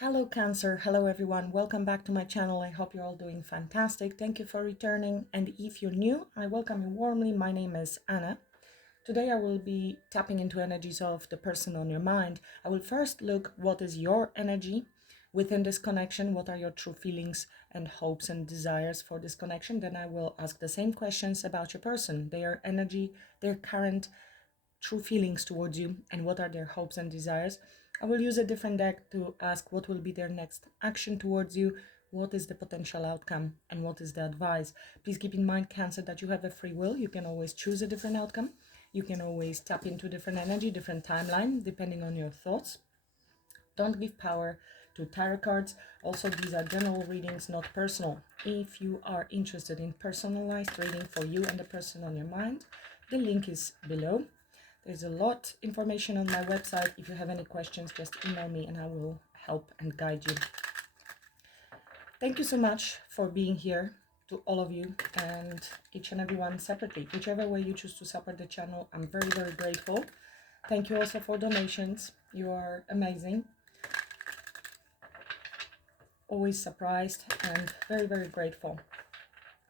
Hello Cancer, hello everyone, welcome back to my channel. I hope you're all doing fantastic. Thank you for returning, and if you're new, I welcome you warmly. My name is Anna. Today I will be tapping into energies of the person on your mind. I will first look what is your energy within this connection, what are your true feelings and hopes and desires for this connection. Then I will ask the same questions about your person, their energy, their current true feelings towards you, and what are their hopes and desires. I will use a different deck to ask what will be their next action towards you, what is the potential outcome, and what is the advice. Please keep in mind, Cancer, that you have a free will. You can always choose a different outcome. You can always tap into different energy, different timeline, depending on your thoughts. Don't give power to tarot cards. Also, these are general readings, not personal. If you are interested in personalized reading for you and the person on your mind, the link is below. There's a lot information on my website. If you have any questions, just email me and I will help and guide you. Thank you so much for being here, to all of you, and each and every one separately. Whichever way you choose to support the channel, I'm very, very grateful. Thank you also for donations. You are amazing. Always surprised and very, very grateful.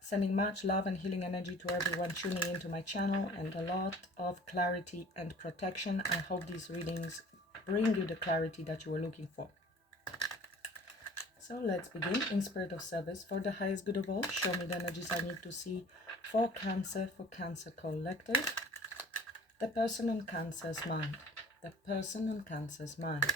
Sending much love and healing energy to everyone tuning into my channel, and a lot of clarity and protection. I hope these readings bring you the clarity that you were looking for. So let's begin. In spirit of service, for the highest good of all, show me the energies I need to see for Cancer Collective. The person on Cancer's mind. The person on Cancer's mind.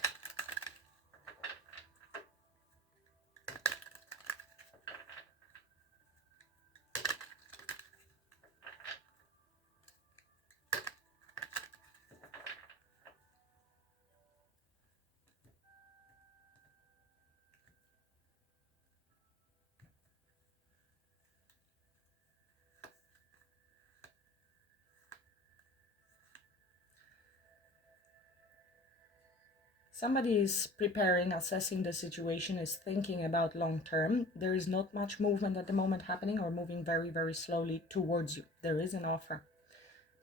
Somebody is preparing, assessing the situation, is thinking about long term. There is not much movement at the moment happening, or moving very, very slowly towards you. There is an offer,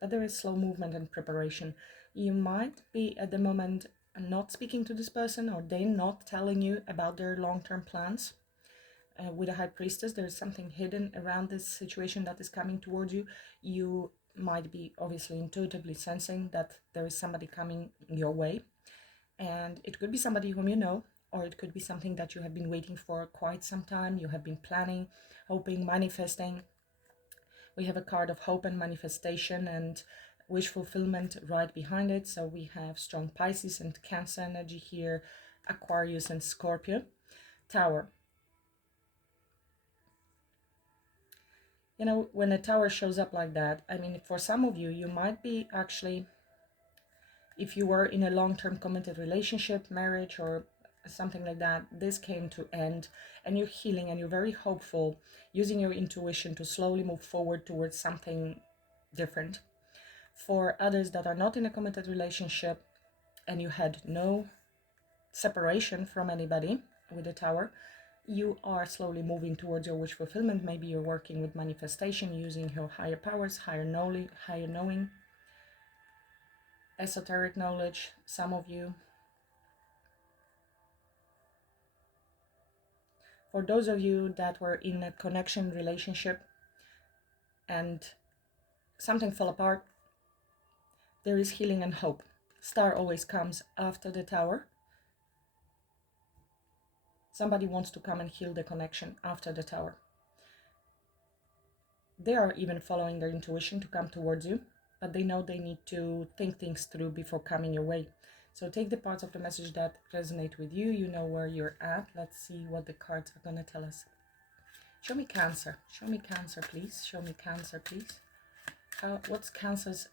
but there is slow movement and preparation. You might be at the moment not speaking to this person, or they not telling you about their long-term plans. With a High Priestess, there is something hidden around this situation that is coming towards you. You might be obviously intuitively sensing that there is somebody coming your way. And it could be somebody whom you know, or it could be something that you have been waiting for quite some time. You have been planning, hoping, manifesting. We have a card of hope and manifestation and wish fulfillment right behind it. So we have strong Pisces and Cancer energy here, Aquarius and Scorpio. Tower. You know, when a tower shows up like that, I mean, for some of you, you might be actually, if you were in a long-term committed relationship, marriage, or something like that, this came to end, and you're healing and you're very hopeful, using your intuition to slowly move forward towards something different. For others that are not in a committed relationship and you had no separation from anybody with the Tower, you are slowly moving towards your wish fulfillment. Maybe you're working with manifestation, using your higher powers, higher knowing, esoteric knowledge, some of you. For those of you that were in a connection relationship and something fell apart, there is healing and hope. Star always comes after the Tower. Somebody wants to come and heal the connection after the Tower. They are even following their intuition to come towards you, but they know they need to think things through before coming your way. So take the parts of the message that resonate with you. You know where you're at. Let's see what the cards are going to tell us. Show me Cancer. Show me Cancer, please. Show me Cancer, please. What's Cancer's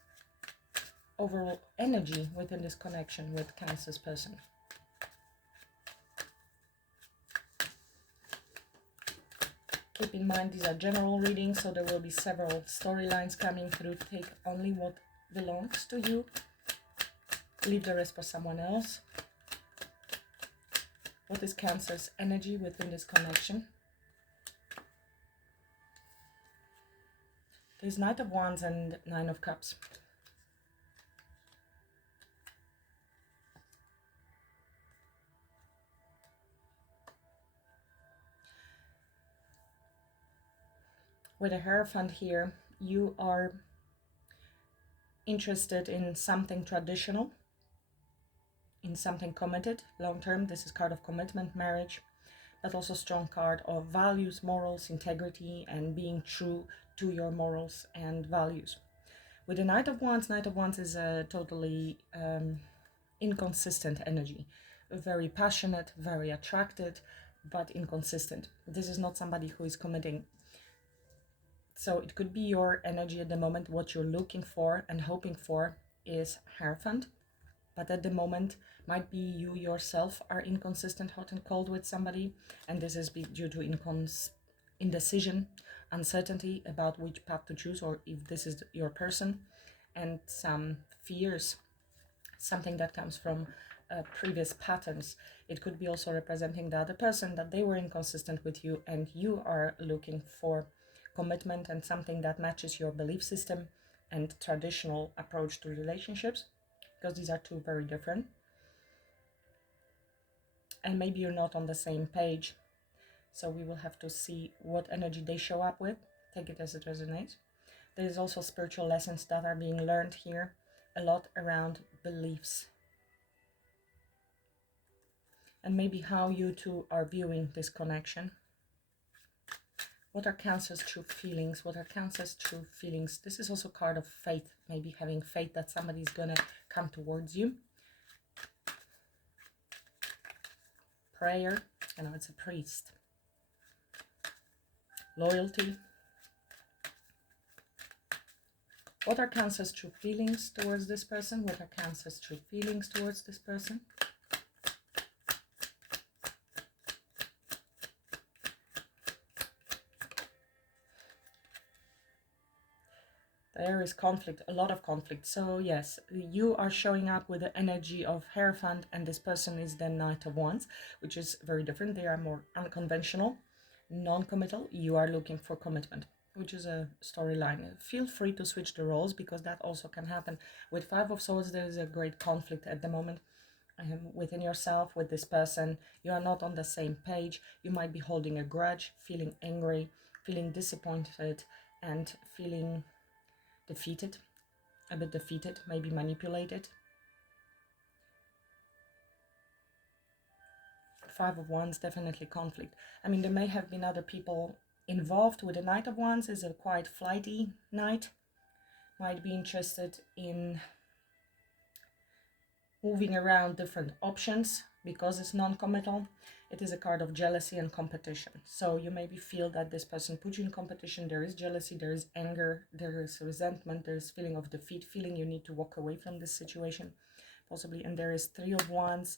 overall energy within this connection with Cancer's person? Keep in mind, these are general readings, so there will be several storylines coming through. Take only what belongs to you. Leave the rest for someone else. What is Cancer's energy within this connection? There's Knight of Wands and Nine of Cups. With a Hierophant here, you are interested in something traditional, in something committed, long-term. This is card of commitment, marriage, but also strong card of values, morals, integrity, and being true to your morals and values. With the Knight of Wands is a totally inconsistent energy. Very passionate, very attracted, but inconsistent. This is not somebody who is committing. So it could be your energy at the moment. What you're looking for and hoping for is Hierophant. But at the moment, might be you yourself are inconsistent, hot and cold with somebody. And this is due to indecision, uncertainty about which path to choose, or if this is your person. And some fears, something that comes from previous patterns. It could be also representing the other person, that they were inconsistent with you and you are looking for commitment and something that matches your belief system and traditional approach to relationships, because these are two very different. And maybe you're not on the same page, so we will have to see what energy they show up with. Take it as it resonates. There is also spiritual lessons that are being learned here, a lot around beliefs. And maybe how you two are viewing this connection. What are Cancer's true feelings? What are Cancer's true feelings? This is also a card of faith, maybe having faith that somebody's gonna come towards you. Prayer, I know it's a priest. Loyalty. What are Cancer's true feelings towards this person? What are Cancer's true feelings towards this person? There is conflict, a lot of conflict. So yes, you are showing up with the energy of Hierophant, and this person is the Knight of Wands, which is very different. They are more unconventional, non-committal. You are looking for commitment, which is a storyline. Feel free to switch the roles, because that also can happen. With Five of Swords, there is a great conflict at the moment within yourself, with this person. You are not on the same page. You might be holding a grudge, feeling angry, feeling disappointed, and feeling defeated, a bit defeated, maybe manipulated. Five of Wands, definitely conflict. I mean, there may have been other people involved. With the Knight of Wands is a quite flighty knight. Might be interested in moving around different options because it's non-committal. It is a card of jealousy and competition. So you maybe feel that this person put you in competition. There is jealousy, there is anger, there is resentment, there is feeling of defeat, feeling you need to walk away from this situation, possibly. And there is Three of Wands,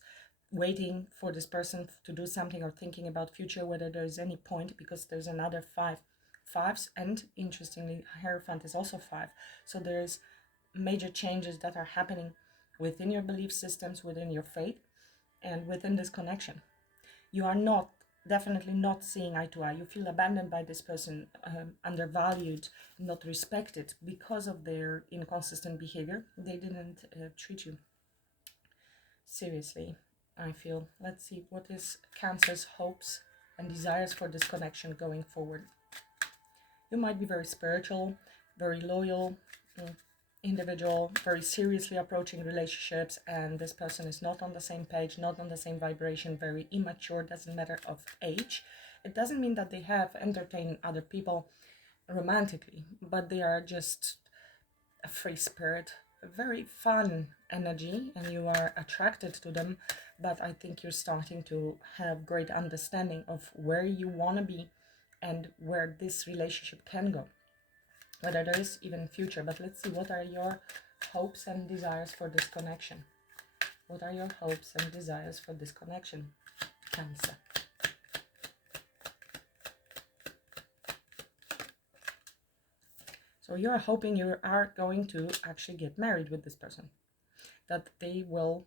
waiting for this person to do something or thinking about future, whether there is any point, because there's another fives. And interestingly, Hierophant is also 5. So there's major changes that are happening within your belief systems, within your faith, and within this connection. You are definitely not seeing eye to eye. You feel abandoned by this person, undervalued, not respected because of their inconsistent behavior. They didn't treat you seriously, I feel. Let's see, what is Cancer's hopes and desires for this connection going forward? You might be very spiritual, very loyal, individual, very seriously approaching relationships, and this person is not on the same page, not on the same vibration, very immature. Doesn't matter of age. It doesn't mean that they have entertained other people romantically, but they are just a free spirit, a very fun energy, and you are attracted to them. But I think you're starting to have great understanding of where you want to be and where this relationship can go, whether there is even future. But let's see, what are your hopes and desires for this connection? What are your hopes and desires for this connection, Cancer? So you're hoping you are going to actually get married with this person, that they will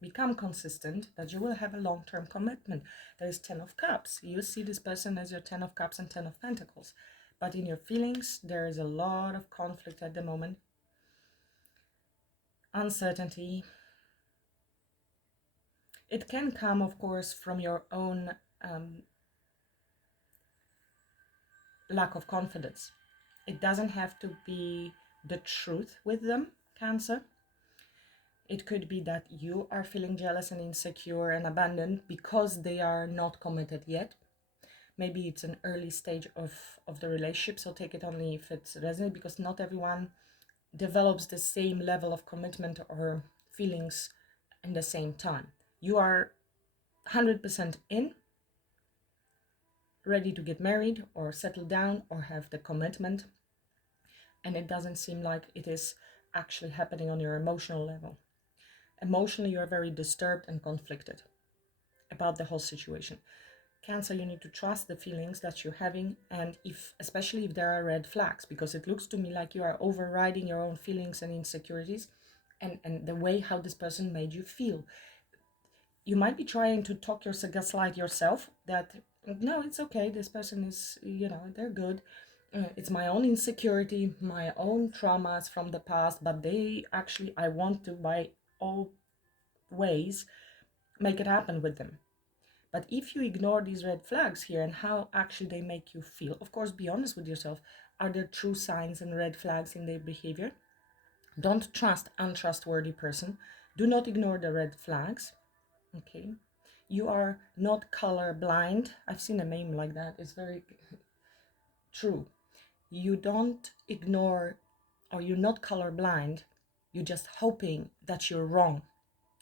become consistent, that you will have a long-term commitment. There's 10 of Cups. You see this person as your 10 of Cups and 10 of Pentacles. But in your feelings, there is a lot of conflict at the moment. Uncertainty. It can come, of course, from your own lack of confidence. It doesn't have to be the truth with them, Cancer. It could be that you are feeling jealous and insecure and abandoned because they are not committed yet. Maybe it's an early stage of the relationship, so take it only if it's resonant, because not everyone develops the same level of commitment or feelings in the same time. You are 100% in, ready to get married or settle down or have the commitment, and it doesn't seem like it is actually happening on your emotional level. Emotionally, you are very disturbed and conflicted about the whole situation. Cancer, you need to trust the feelings that you're having, and especially if there are red flags, because it looks to me like you are overriding your own feelings and insecurities and the way how this person made you feel. You might be trying to gaslight yourself that no, it's okay, this person is, they're good. It's my own insecurity, my own traumas from the past, but I want to, by all ways, make it happen with them. But if you ignore these red flags here and how actually they make you feel, of course, be honest with yourself. Are there true signs and red flags in their behavior? Don't trust untrustworthy person. Do not ignore the red flags. Okay. You are not color blind. I've seen a meme like that. It's very true. You don't ignore, or you're not color blind. You're just hoping that you're wrong.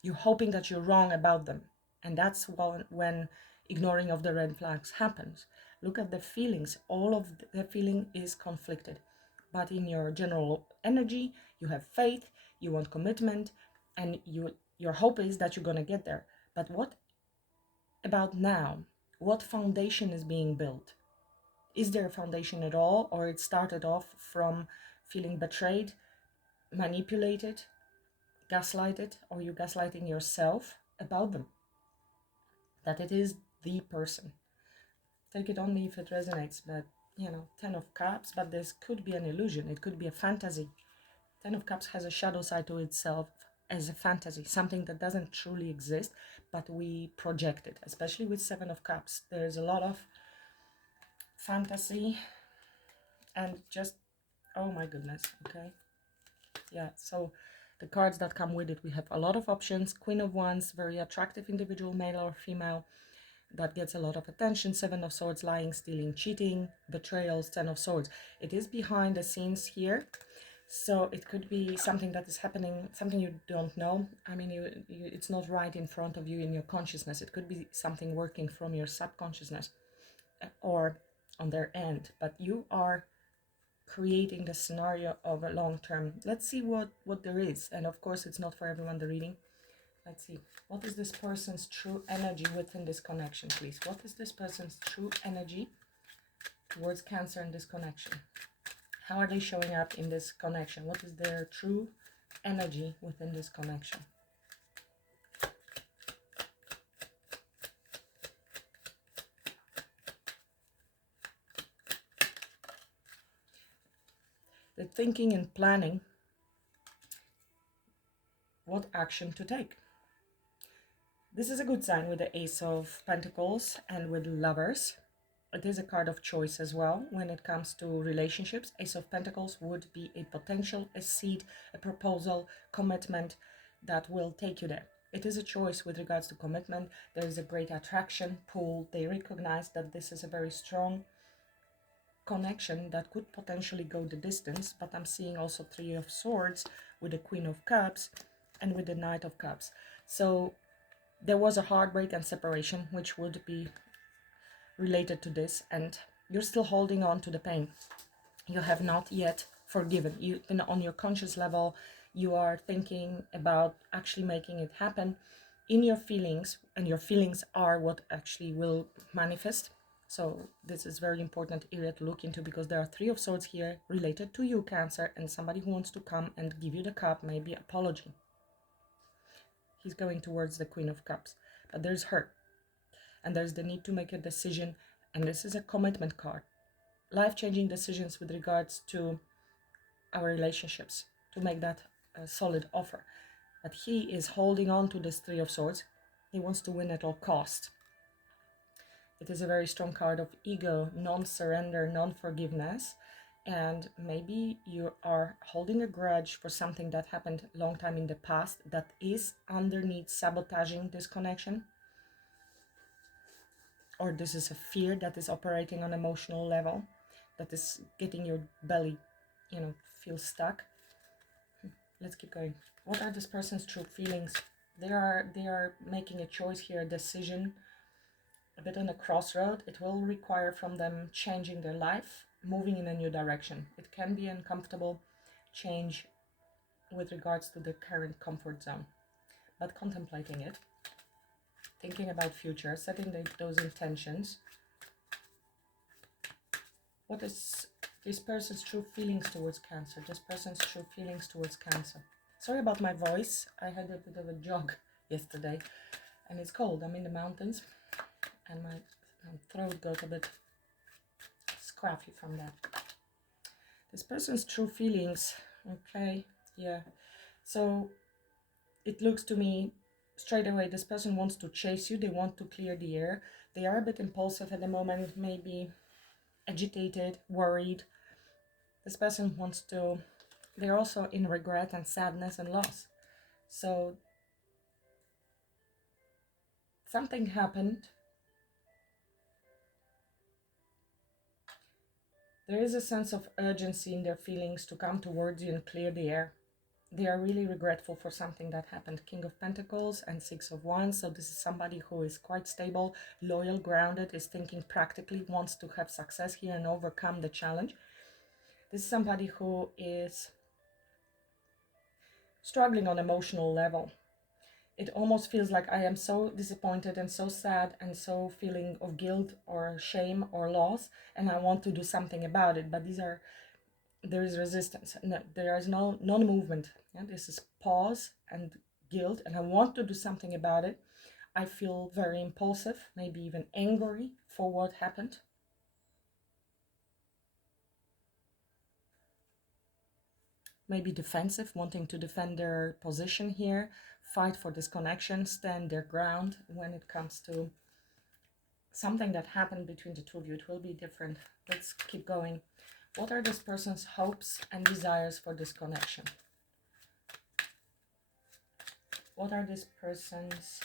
You're hoping that you're wrong about them. And that's when ignoring of the red flags happens. Look at the feelings. All of the feeling is conflicted. But in your general energy, you have faith, you want commitment, and your hope is that you're going to get there. But what about now? What foundation is being built? Is there a foundation at all, or it started off from feeling betrayed, manipulated, gaslighted, or you gaslighting yourself about them? That it is the person. Take it only if it resonates, but 10 of Cups, but this could be an illusion. It could be a fantasy. 10 of Cups has a shadow side to itself as a fantasy, something that doesn't truly exist, but we project it, especially with 7 of Cups. There's a lot of fantasy and just, oh my goodness, okay? Yeah, so the cards that come with it, we have a lot of options. Queen of Wands, very attractive individual, male or female, that gets a lot of attention. 7 of Swords, lying, stealing, cheating, betrayals. 10 of Swords, it is behind the scenes here, so it could be something that is happening, something you don't know. I mean, it's not right in front of you in your consciousness. It could be something working from your subconsciousness or on their end, but you are creating the scenario of a long term. Let's see what there is, and of course it's not for everyone, the reading. Let's see, what is this person's true energy within this connection, please? What is this person's true energy towards Cancer in this connection? How are they showing up in this connection? What is their true energy within this connection? The thinking and planning what action to take. This is a good sign with the Ace of Pentacles and with Lovers. It is a card of choice as well when it comes to relationships. Ace of Pentacles would be a potential, a seed, a proposal, commitment that will take you there. It is a choice with regards to commitment. There is a great attraction pull. They recognize that this is a very strong connection that could potentially go the distance, but I'm seeing also 3 of Swords with the Queen of Cups and with the Knight of Cups. So there was a heartbreak and separation which would be related to this, and you're still holding on to the pain. You have not yet forgiven. You, on your conscious level, you are thinking about actually making it happen in your feelings, and your feelings are what actually will manifest. So this is very important area to look into, because there are 3 of Swords here related to you, Cancer, and somebody who wants to come and give you the cup, maybe apology. He's going towards the Queen of Cups, but there's hurt. And there's the need to make a decision, and this is a commitment card. Life-changing decisions with regards to our relationships, to make that a solid offer. But he is holding on to this 3 of Swords. He wants to win at all cost. It is a very strong card of ego, non-surrender, non-forgiveness. And maybe you are holding a grudge for something that happened a long time in the past that is underneath sabotaging this connection. Or this is a fear that is operating on emotional level, that is getting your belly, feel stuck. Let's keep going. What are this person's true feelings? They are making a choice here, a decision, a bit on a crossroad. It will require from them changing their life, moving in a new direction. It can be uncomfortable change with regards to the current comfort zone, but contemplating it, thinking about future, setting those intentions. What is this person's true feelings towards Cancer? This person's true feelings towards Cancer. Sorry about my voice. I had a bit of a jog yesterday and it's cold. I'm in the mountains and my throat got a bit scruffy from that. This person's true feelings. Okay, yeah. So it looks to me straight away this person wants to chase you. They want to clear the air. They are a bit impulsive at the moment, maybe agitated, worried. This person wants to, they're also in regret and sadness and loss. So something happened. There is a sense of urgency in their feelings to come towards you and clear the air. They are really regretful for something that happened. King of Pentacles and Six of Wands. So this is somebody who is quite stable, loyal, grounded, is thinking practically, wants to have success here and overcome the challenge. This is somebody who is struggling on emotional level. It almost feels like I am so disappointed and so sad and so feeling of guilt or shame or loss, and I want to do something about it. But there is resistance. No, there is no non-movement. Yeah? This is pause and guilt, and I want to do something about it. I feel very impulsive, maybe even angry for what happened. Maybe defensive, wanting to defend their position here, fight for this connection, stand their ground when it comes to something that happened between the two of you. It will be different. Let's keep going. What are this person's hopes and desires for this connection? What are this person's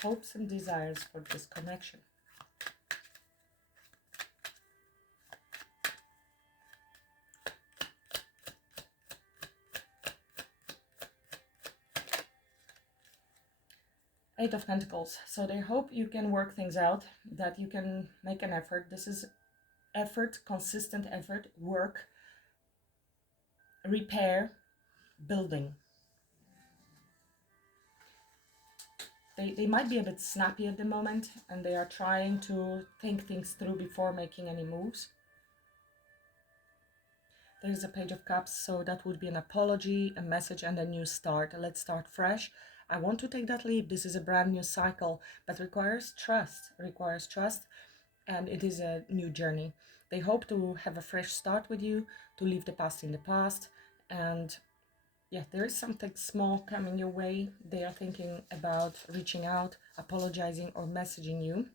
hopes and desires for this connection? Eight of Pentacles. So they hope you can work things out, that you can make an effort. This is effort, consistent effort, work, repair, building. They might be a bit snappy at the moment and they are trying to think things through before making any moves. There's a Page of Cups, so that would be an apology, a message, and a new start. Let's start fresh. I want to take that leap. This is a brand new cycle, but requires trust. And it is a new journey. They hope to have a fresh start with you, to leave the past in the past. And yeah, there is something small coming your way. They are thinking about reaching out, apologizing, or messaging you.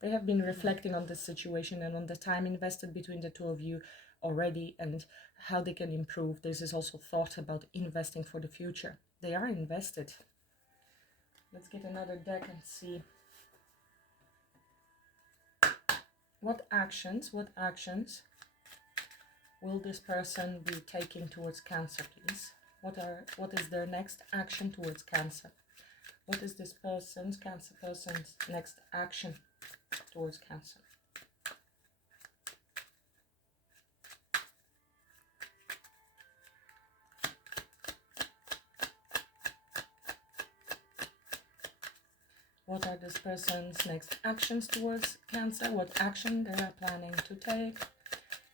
They have been reflecting on this situation and on the time invested between the two of you already and how they can improve. This is also thought about investing for the future. They are invested. Let's get another deck and see what actions will this person be taking towards Cancer, please? What is their next action towards Cancer? What is this Cancer person's next action towards Cancer? What are this person's next actions towards Cancer? What action they are planning to take?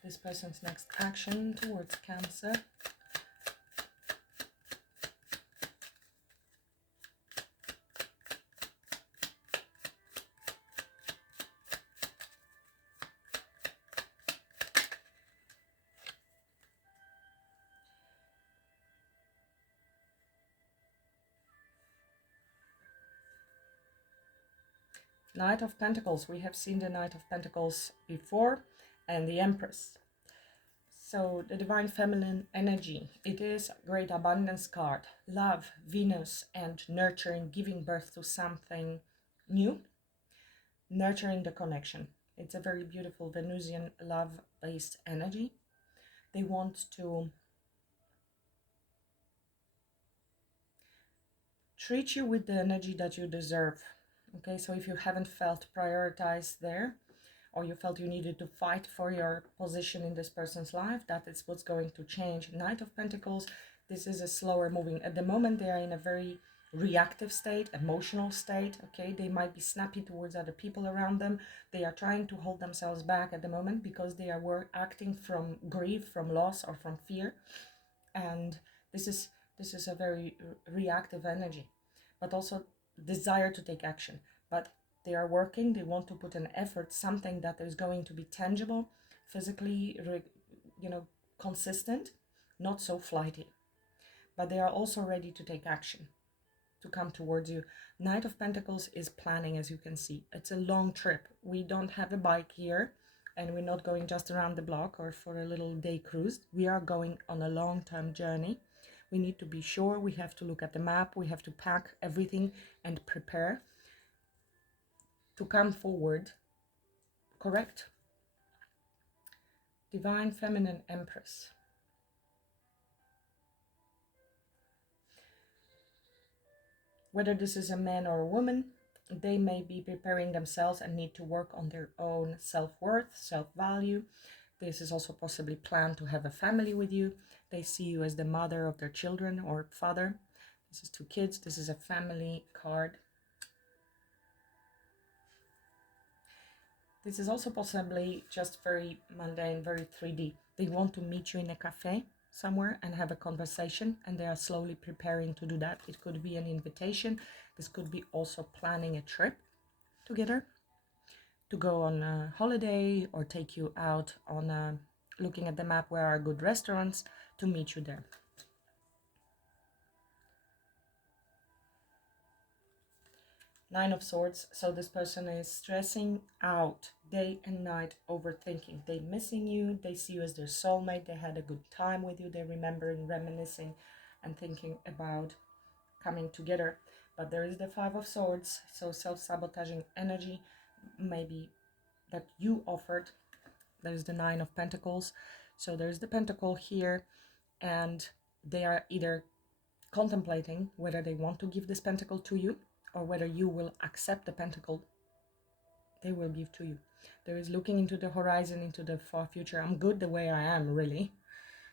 This person's next action towards Cancer. Knight of Pentacles. We have seen the Knight of Pentacles before, and the Empress. So the Divine Feminine energy, it is a great abundance card. Love, Venus, and nurturing, giving birth to something new, nurturing the connection. It's a very beautiful Venusian love-based energy. They want to treat you with the energy that you deserve. Okay, so if you haven't felt prioritized there, or you felt you needed to fight for your position in this person's life, that is what's going to change. Knight of Pentacles, this is a slower moving. At the moment, they are in a very reactive state, emotional state, okay? They might be snappy towards other people around them. They are trying to hold themselves back at the moment because they are acting from grief, from loss, or from fear. And this is a very reactive energy, but also desire to take action. But they are working, they want to put an effort, something that is going to be tangible, physically, consistent, not so flighty. But they are also ready to take action, to come towards you. Knight of Pentacles is planning, as you can see. It's a long trip. We don't have a bike here, and we're not going just around the block or for a little day cruise. We are going on a long-term journey. We need to be sure, we have to look at the map, we have to pack everything and prepare to come forward, correct? Divine Feminine Empress. Whether this is a man or a woman, they may be preparing themselves and need to work on their own self-worth, self-value. This is also possibly planned to have a family with you. They see you as the mother of their children or father. This is 2 kids. This is a family card. This is also possibly just very mundane, very 3D. They want to meet you in a cafe somewhere and have a conversation, and they are slowly preparing to do that. It could be an invitation. This could be also planning a trip together to go on a holiday, or take you out on looking at the map where are good restaurants to meet you there. Nine of Swords. So this person is stressing out day and night, overthinking. They're missing you. They see you as their soulmate. They had a good time with you. They're remembering, reminiscing, and thinking about coming together. But there is the Five of Swords. So self-sabotaging energy, maybe that you offered. There's the Nine of Pentacles. So there's the Pentacle here, and they are either contemplating whether they want to give this Pentacle to you, or whether you will accept the Pentacle they will give to you. There is looking into the horizon, into the far future. I'm good the way I am, really.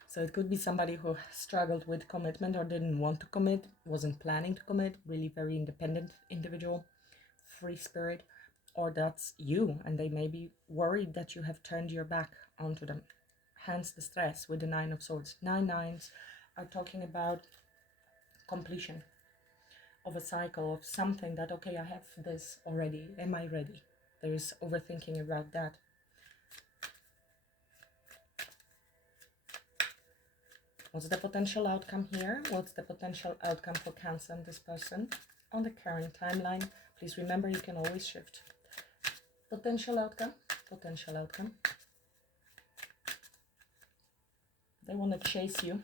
So it could be somebody who struggled with commitment or didn't want to commit, wasn't planning to commit, really very independent individual, free spirit. Or that's you, and they may be worried that you have turned your back onto them. Hence the stress with the Nine of Swords. 9 nines are talking about completion of a cycle, of something that, okay, I have this already, am I ready? There is overthinking about that. What's the potential outcome here? What's the potential outcome for Cancer and this person on the current timeline? Please remember, you can always shift. Potential outcome, potential outcome. They want to chase you.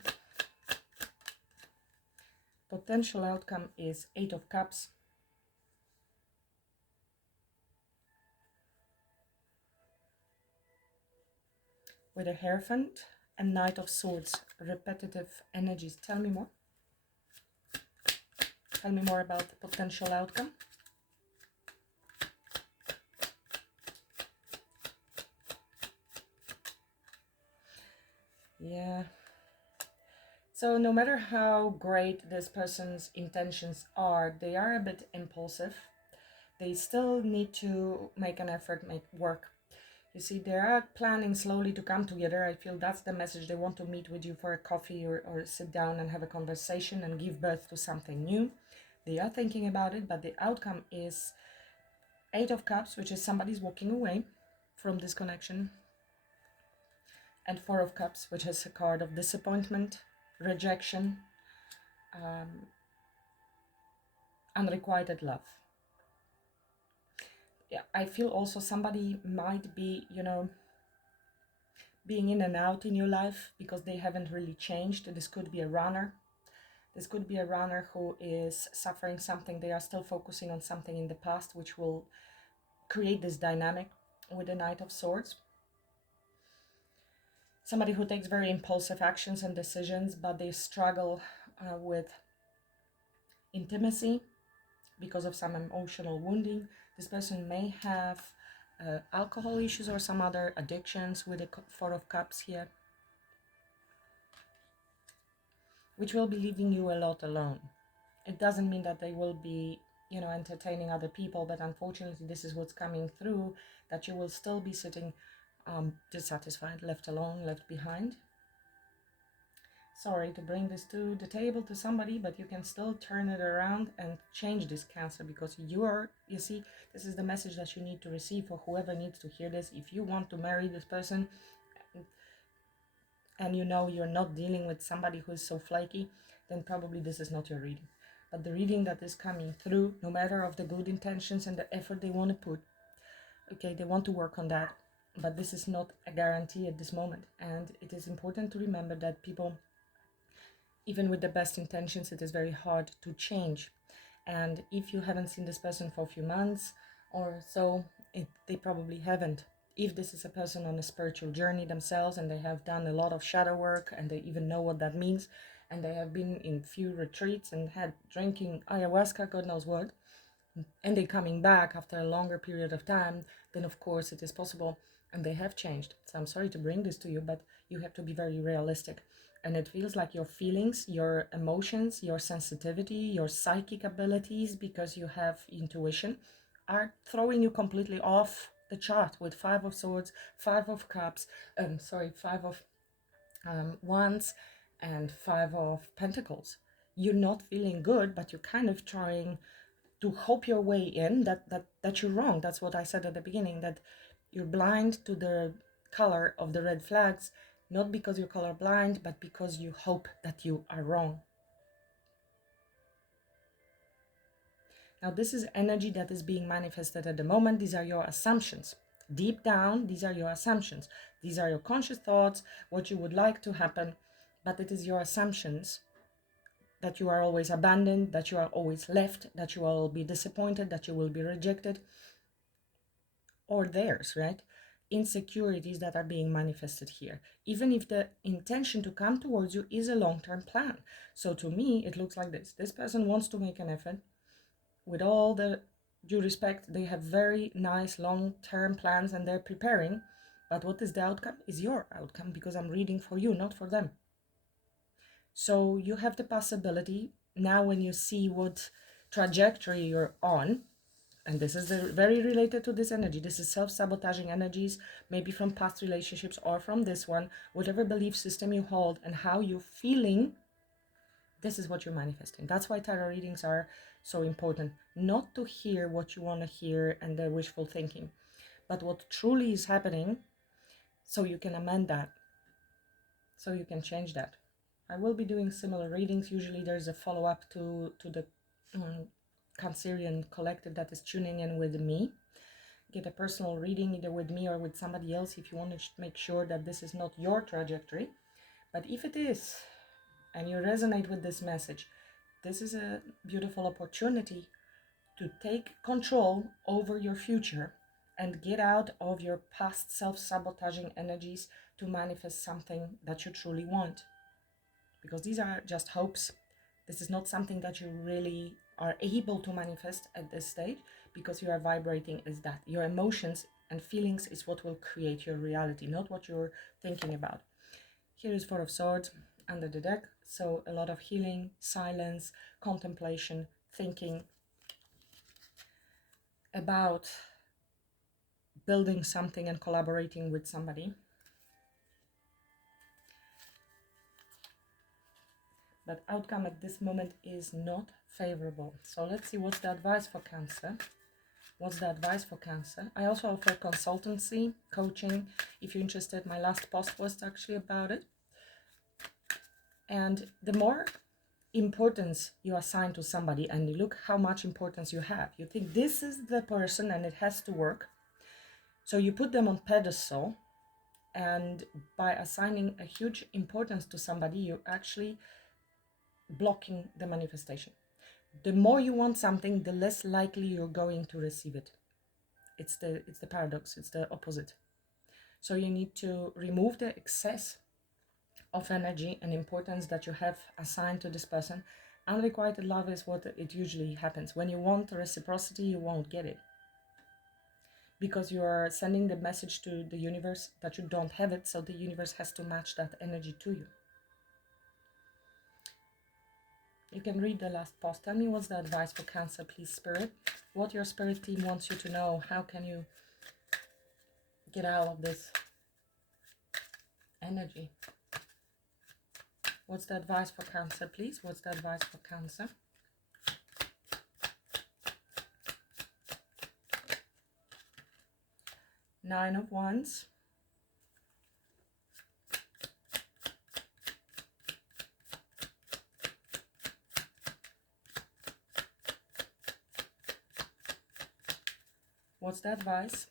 Potential outcome is 8 of Cups. With a Hierophant and Knight of Swords. Repetitive energies. Tell me more. Tell me more about the potential outcome. Yeah. So no matter how great this person's intentions are, they are a bit impulsive. They still need to make an effort, make work. You see, they are planning slowly to come together. I feel that's the message. They want to meet with you for a coffee, or sit down and have a conversation and give birth to something new. They are thinking about it, but the outcome is 8 of Cups, which is somebody's walking away from this connection. And 4 of Cups, which is a card of disappointment, rejection, unrequited love. I feel also somebody might be, you know, being in and out in your life because they haven't really changed. This could be a runner. This could be a runner who is suffering something. They are still focusing on something in the past, which will create this dynamic with the Knight of Swords. Somebody who takes very impulsive actions and decisions, but they struggle with intimacy because of some emotional wounding. This person may have alcohol issues or some other addictions with the Four of Cups here, which will be leaving you a lot alone. It doesn't mean that they will be, you know, entertaining other people, but unfortunately this is what's coming through, that you will still be sitting dissatisfied, left alone, left behind. Sorry to bring this to the table to somebody, but you can still turn it around and change this, Cancer, because you see, this is the message that you need to receive for whoever needs to hear this. If you want to marry this person and you know you're not dealing with somebody who is so flaky, then probably this is not your reading. But the reading that is coming through, no matter of the good intentions and the effort they want to put, okay, they want to work on that, but this is not a guarantee at this moment. And it is important to remember that people, even with the best intentions, it is very hard to change. And if you haven't seen this person for a few months or so, they probably haven't. If this is a person on a spiritual journey themselves and they have done a lot of shadow work and they even know what that means, and they have been in few retreats and had drinking ayahuasca, God knows what, and they're coming back after a longer period of time, then of course it is possible, and they have changed. So I'm sorry to bring this to you, but you have to be very realistic. And it feels like your feelings, your emotions, your sensitivity, your psychic abilities, because you have intuition, are throwing you completely off the chart with Five of Swords, Five of Cups, Five of Wands, and Five of Pentacles. You're not feeling good, but you're kind of trying to hope your way in. That you're wrong. That's what I said at the beginning, that you're blind to the color of the red flags, not because you're colorblind, but because you hope that you are wrong. Now, this is energy that is being manifested at the moment. These are your assumptions. Deep down, these are your assumptions. These are your conscious thoughts, what you would like to happen, but it is your assumptions that you are always abandoned, that you are always left, that you will be disappointed, that you will be rejected, or theirs, right? Insecurities that are being manifested here, even if the intention to come towards you is a long-term plan. So to me, it looks like this person wants to make an effort. With all the due respect, they have very nice long-term plans and they're preparing, but what is the outcome is your outcome, because I'm reading for you, not for them. So you have the possibility now, when you see what trajectory you're on, and this is very related to this energy. This is self-sabotaging energies, maybe from past relationships or from this one. Whatever belief system you hold and how you're feeling, this is what you're manifesting. That's why tarot readings are so important. Not to hear what you want to hear and the wishful thinking, but what truly is happening, so you can amend that, so you can change that. I will be doing similar readings. Usually there's a follow-up to the Cancerian collective that is tuning in with me. Get a personal reading either with me or with somebody else if you want to make sure that this is not your trajectory. But if it is, and you resonate with this message, this is a beautiful opportunity to take control over your future and get out of your past self-sabotaging energies to manifest something that you truly want. Because these are just hopes. This is not something that you really are able to manifest at this stage, because you are vibrating as that. Your emotions and feelings is what will create your reality, not what you're thinking about. Here is Four of Swords under the deck. So a lot of healing, silence, contemplation, thinking about building something and collaborating with somebody. But outcome at this moment is not favorable. So let's see what's the advice for Cancer. What's the advice for Cancer? I also offer consultancy, coaching. If you're interested, my last post was actually about it. And the more importance you assign to somebody, and you look how much importance you have. You think this is the person and it has to work. So you put them on pedestal, and by assigning a huge importance to somebody, you're actually blocking the manifestation. The more you want something, the less likely you're going to receive it. It's the paradox, it's the opposite. So you need to remove the excess of energy and importance that you have assigned to this person. Unrequited love is what it usually happens. When you want reciprocity, you won't get it, because you are sending the message to the universe that you don't have it, so the universe has to match that energy to you. You can read the last post. Tell me, what's the advice for Cancer, please, Spirit? What your spirit team wants you to know. How can you get out of this energy? What's the advice for Cancer, please? What's the advice for Cancer? Nine of Wands. What's the advice?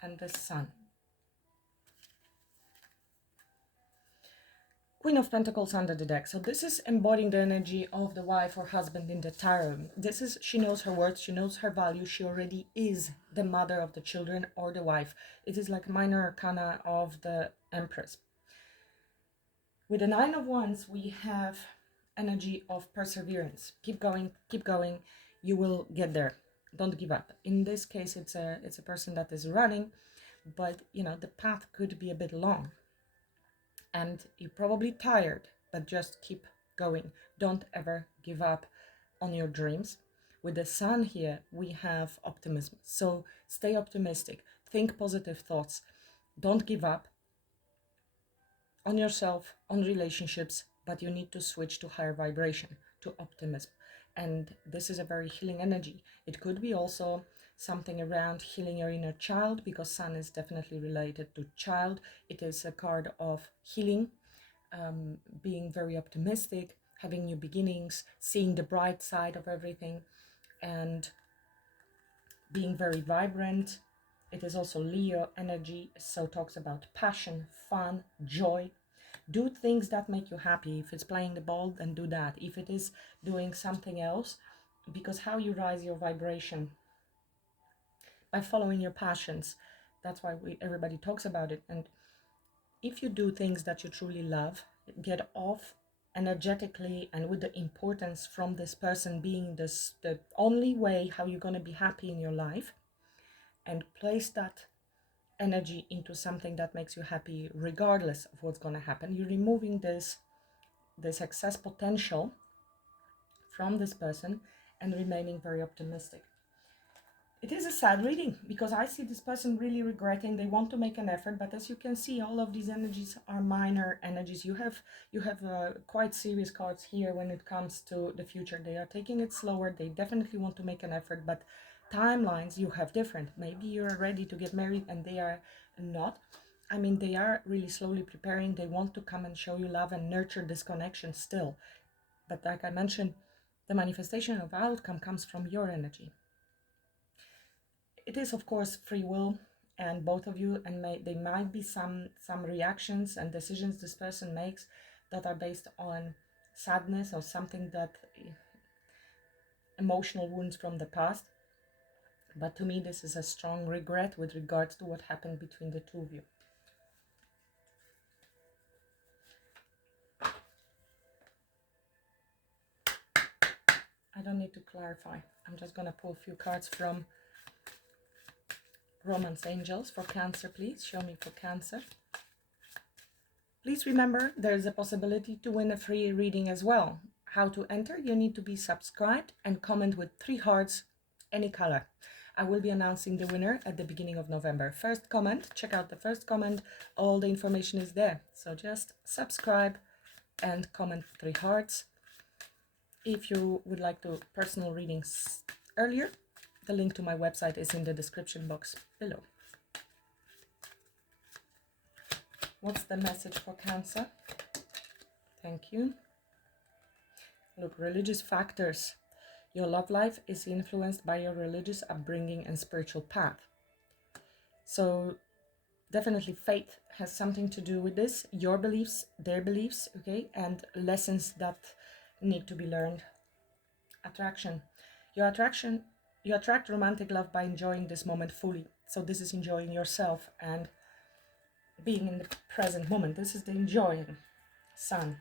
And the Sun. Queen of Pentacles under the deck. So this is embodying the energy of the wife or husband in the tarot. This is, she knows her worth, she knows her value, she already is the mother of the children or the wife. It is like minor arcana of the Empress. With the Nine of Wands, we have energy of perseverance. Keep going, you will get there. Don't give up. In this case, it's a person that is running, but you know, the path could be a bit long. And you're probably tired, but just keep going. Don't ever give up on your dreams. With the Sun here, we have optimism. So stay optimistic. Think positive thoughts. Don't give up on yourself, on relationships, but you need to switch to higher vibration, to optimism. And this is a very healing energy. It could be also something around healing your inner child, because Sun is definitely related to child. It is a card of healing, being very optimistic, having new beginnings, seeing the bright side of everything, and being very vibrant. It is also Leo energy, so talks about passion, fun, joy. Do things that make you happy. If it's playing the ball, then do that. If it is doing something else, because how you rise your vibration by following your passions. That's why everybody talks about it. And if you do things that you truly love, get off energetically and with the importance from this person being the only way how you're going to be happy in your life, and place that energy into something that makes you happy regardless of what's going to happen. You're removing this excess potential from this person and remaining very optimistic. It is a sad reading, because I see this person really regretting. They want to make an effort, but as you can see, all of these energies are minor energies. You have quite serious cards here when it comes to the future. They are taking it slower. They definitely want to make an effort, but timelines you have different. Maybe you're ready to get married and they are not. I mean, they are really slowly preparing. They want to come and show you love and nurture this connection still. But like I mentioned, the manifestation of outcome comes from your energy. It is, of course, free will, and both of you, and there might be some reactions and decisions this person makes that are based on sadness or something that emotional wounds from the past. But to me, this is a strong regret with regards to what happened between the two of you. I don't need to clarify. I'm just going to pull a few cards from Romance Angels for Cancer, please. Show me for Cancer. Please remember, there is a possibility to win a free reading as well. How to enter? You need to be subscribed and comment with 3 hearts, any color. I will be announcing the winner at the beginning of November. First comment, check out the first comment. All the information is there. So just subscribe and comment 3 hearts. If you would like to personal readings earlier, The link to my website is in the description box below. What's the message for Cancer? Thank you. Look, religious factors. Your love life is influenced by your religious upbringing and spiritual path. So definitely faith has something to do with this. Your beliefs, their beliefs, okay? And lessons that need to be learned. Attraction. You attract romantic love by enjoying this moment fully. So this is enjoying yourself and being in the present moment. This is the enjoying. Sun.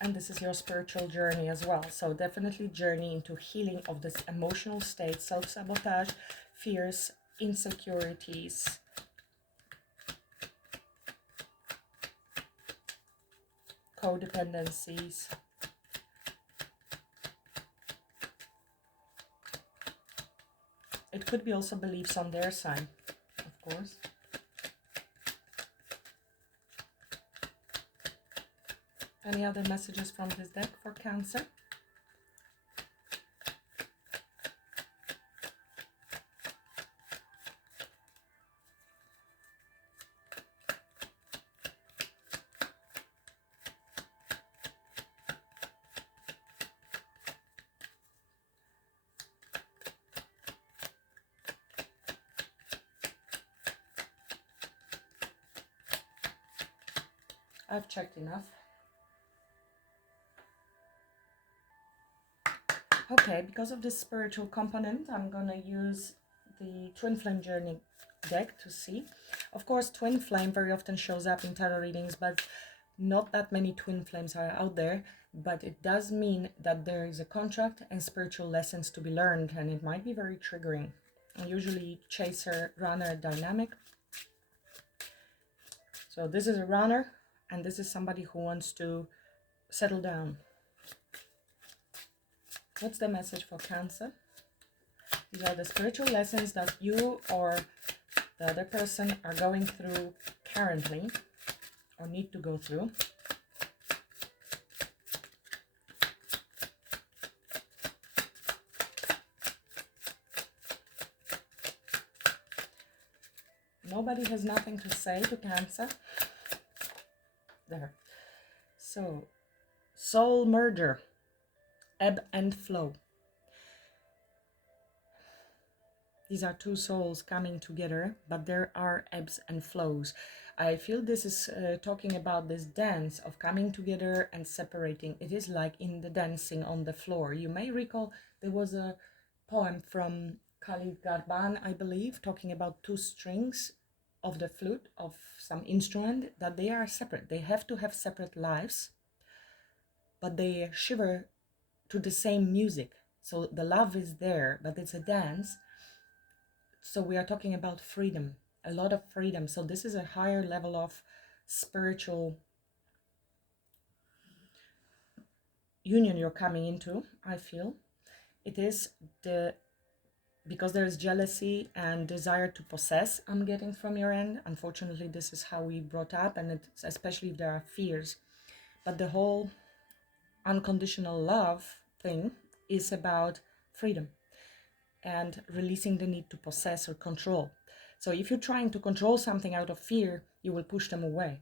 And this is your spiritual journey as well. So definitely journey into healing of this emotional state, self-sabotage, fears, insecurities. Codependencies. It could be also beliefs on their side, of course. Any other messages from this deck for Cancer? I've checked enough. Okay, because of this spiritual component, I'm gonna use the Twin Flame Journey deck to see. Of course, Twin Flame very often shows up in tarot readings, but not that many Twin Flames are out there. But it does mean that there is a contract and spiritual lessons to be learned, and it might be very triggering. Usually chaser-runner dynamic. So this is a runner, and this is somebody who wants to settle down. What's the message for Cancer? These are the spiritual lessons that you or the other person are going through currently or need to go through. Nobody has nothing to say to Cancer. There. So, soul merger. Ebb and flow. These are two souls coming together, but there are ebbs and flows. I feel this is talking about this dance of coming together and separating. It is like in the dancing on the floor. You may recall there was a poem from Khalid Garban, I believe, talking about two strings of the flute, of some instrument, that they are separate. They have to have separate lives, but they shiver to the same music. So the love is there, but it's a dance. So we are talking about freedom, a lot of freedom. So this is a higher level of spiritual union you're coming into, I feel. It is because there is jealousy and desire to possess, I'm getting from your end. Unfortunately, this is how we brought up, and it's, especially if there are fears. But the whole unconditional love thing is about freedom and releasing the need to possess or control. So if you're trying to control something out of fear, you will push them away,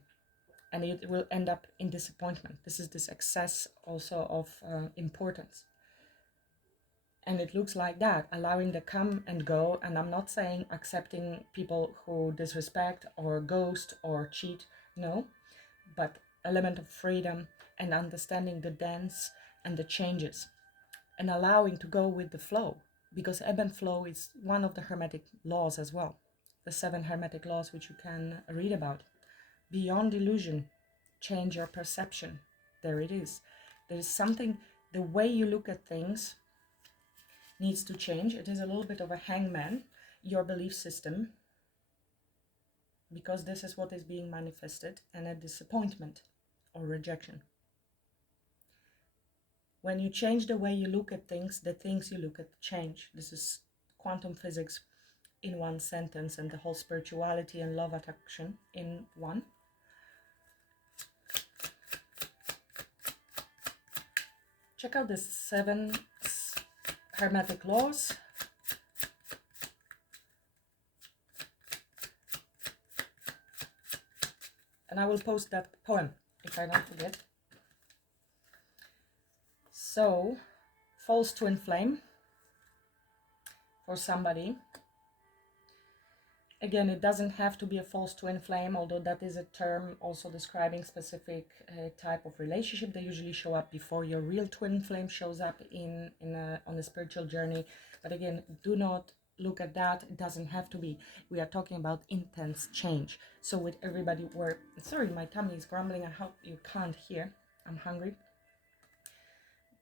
and it will end up in disappointment. This is this excess also of importance. And it looks like that, allowing the come and go. And I'm not saying accepting people who disrespect or ghost or cheat, no, but element of freedom and understanding the dance and the changes and allowing to go with the flow, because ebb and flow is one of the Hermetic laws as well, the 7 Hermetic laws, which you can read about. Beyond illusion, change your perception. There it is. There is something, the way you look at things needs to change. It is a little bit of a hangman, your belief system, because this is what is being manifested, and a disappointment or rejection. When you change the way you look at things, the things you look at change. This is quantum physics in one sentence, and the whole spirituality and love attraction in one. Check out the 7 Hermetic laws. And I will post that poem if I don't forget. So, false twin flame for somebody. Again, it doesn't have to be a false twin flame, although that is a term also describing specific type of relationship. They usually show up before your real twin flame shows up on a spiritual journey. But again, do not look at that. It doesn't have to be. We are talking about intense change. So with everybody, sorry, my tummy is grumbling. I hope you can't hear. I'm hungry.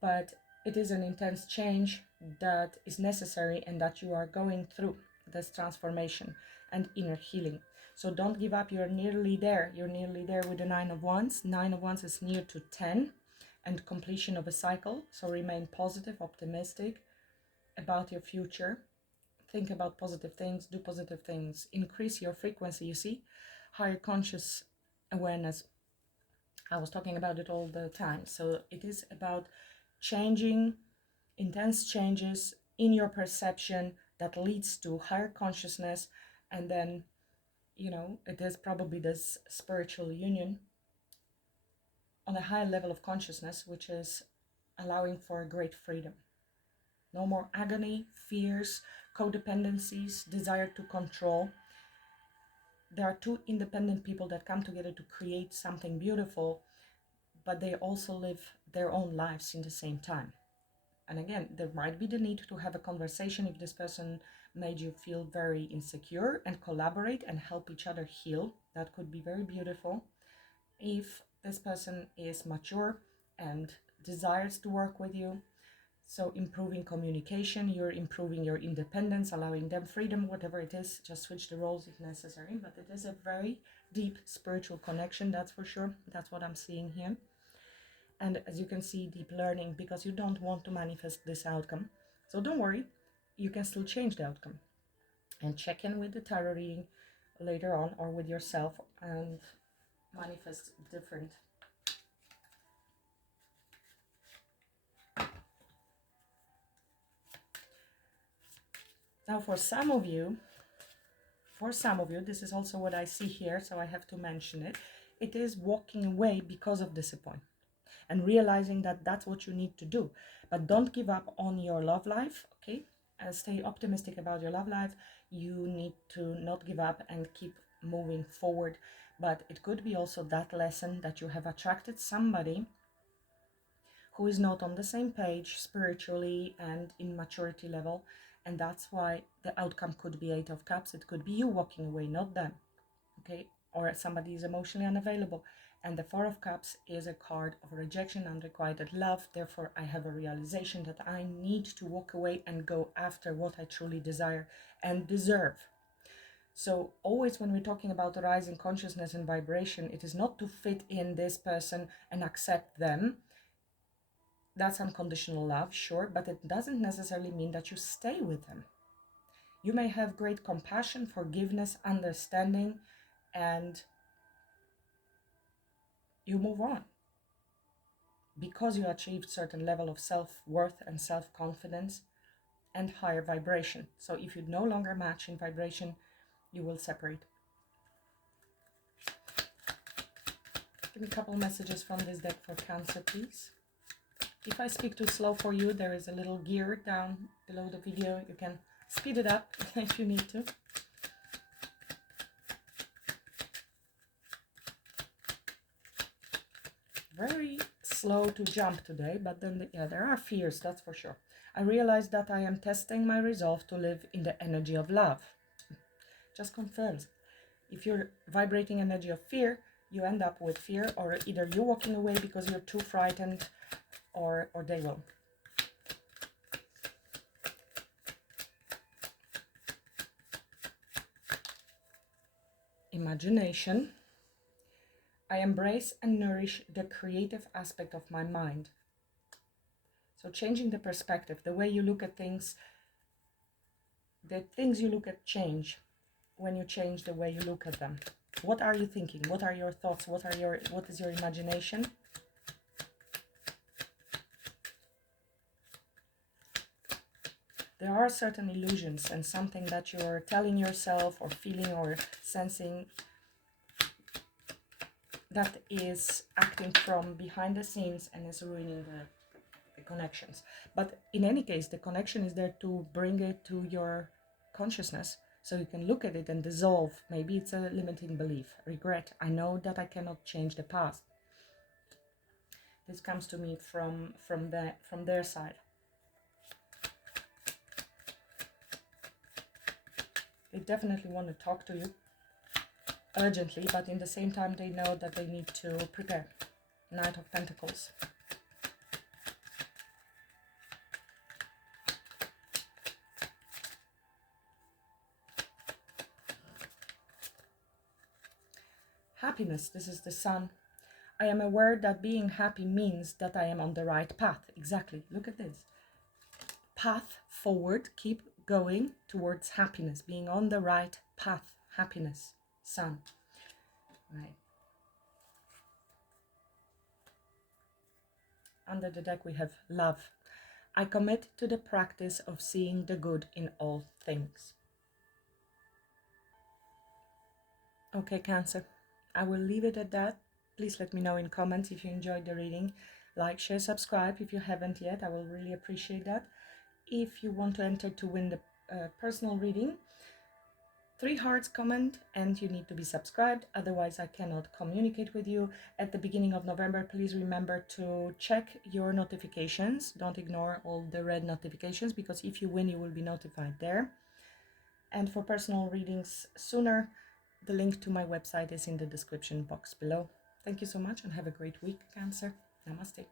But it is an intense change that is necessary and that you are going through this transformation and inner healing. So don't give up. You're nearly there. You're nearly there with the 9 of Wands. 9 of Wands is near to 10 and completion of a cycle. So remain positive, optimistic about your future. Think about positive things, do positive things, increase your frequency, you see, higher conscious awareness. I was talking about it all the time. So it is about changing, intense changes in your perception that leads to higher consciousness. And then, it is probably this spiritual union on a high level of consciousness, which is allowing for great freedom. No more agony, fears, codependencies, desire to control. There are two independent people that come together to create something beautiful, but they also live their own lives in the same time. And again, there might be the need to have a conversation if this person made you feel very insecure, and collaborate and help each other heal. That could be very beautiful. If this person is mature and desires to work with you, so improving communication, you're improving your independence, allowing them freedom, whatever it is, just switch the roles if necessary. But it is a very deep spiritual connection, that's for sure. That's what I'm seeing here. And as you can see, deep learning, because you don't want to manifest this outcome. So don't worry, you can still change the outcome. And check in with the tarot reading later on, or with yourself, and manifest different. Now for some of you, this is also what I see here, so I have to mention it. It is walking away because of disappointment and realizing that that's what you need to do. But don't give up on your love life, okay? Stay optimistic about your love life. You need to not give up and keep moving forward. But it could be also that lesson that you have attracted somebody who is not on the same page spiritually and in maturity level. And that's why the outcome could be 8 of Cups. It could be you walking away, not them, okay? Or somebody is emotionally unavailable. And the 4 of Cups is a card of rejection, unrequited love. Therefore, I have a realization that I need to walk away and go after what I truly desire and deserve. So always when we're talking about the rising consciousness and vibration, it is not to fit in this person and accept them. That's unconditional love, sure, but it doesn't necessarily mean that you stay with them. You may have great compassion, forgiveness, understanding, and you move on because you achieved certain level of self-worth and self-confidence and higher vibration. So if you no longer match in vibration, you will separate. Give me a couple messages from this deck for Cancer, please. If I speak too slow for you, there is a little gear down below the video. You can speed it up if you need to. Very slow to jump today, but then there are fears, that's for sure. I realize that I am testing my resolve to live in the energy of love. Just confirms. If you're vibrating energy of fear, you end up with fear, or either you're walking away because you're too frightened, or they will. Imagination. I embrace and nourish the creative aspect of my mind. So changing the perspective, the way you look at things, the things you look at change when you change the way you look at them. What are you thinking? What are your thoughts? What is your imagination? there are certain illusions and something that you're telling yourself or feeling or sensing that is acting from behind the scenes and is ruining the connections. But in any case, the connection is there to bring it to your consciousness so you can look at it and dissolve. Maybe it's a limiting belief, regret. I know that I cannot change the past. This comes to me from their side. They definitely want to talk to you urgently, but in the same time they know that they need to prepare. Knight of Pentacles. Happiness, this is the Sun. I am aware that being happy means that I am on the right path. Exactly, look at this. Path forward, keep going towards happiness, being on the right path, happiness, Sun. Right. Under the deck we have love. I commit to the practice of seeing the good in all things. Okay, Cancer, I will leave it at that. Please let me know in comments if you enjoyed the reading. Like, share, subscribe if you haven't yet. I will really appreciate that. If you want to enter to win the personal reading, 3 hearts comment and you need to be subscribed, otherwise I cannot communicate with you. At the beginning of November, please remember to check your notifications. Don't ignore all the red notifications, because if you win you will be notified there. And for personal readings sooner, the link to my website is in the description box below. Thank you so much and have a great week, Cancer. Namaste.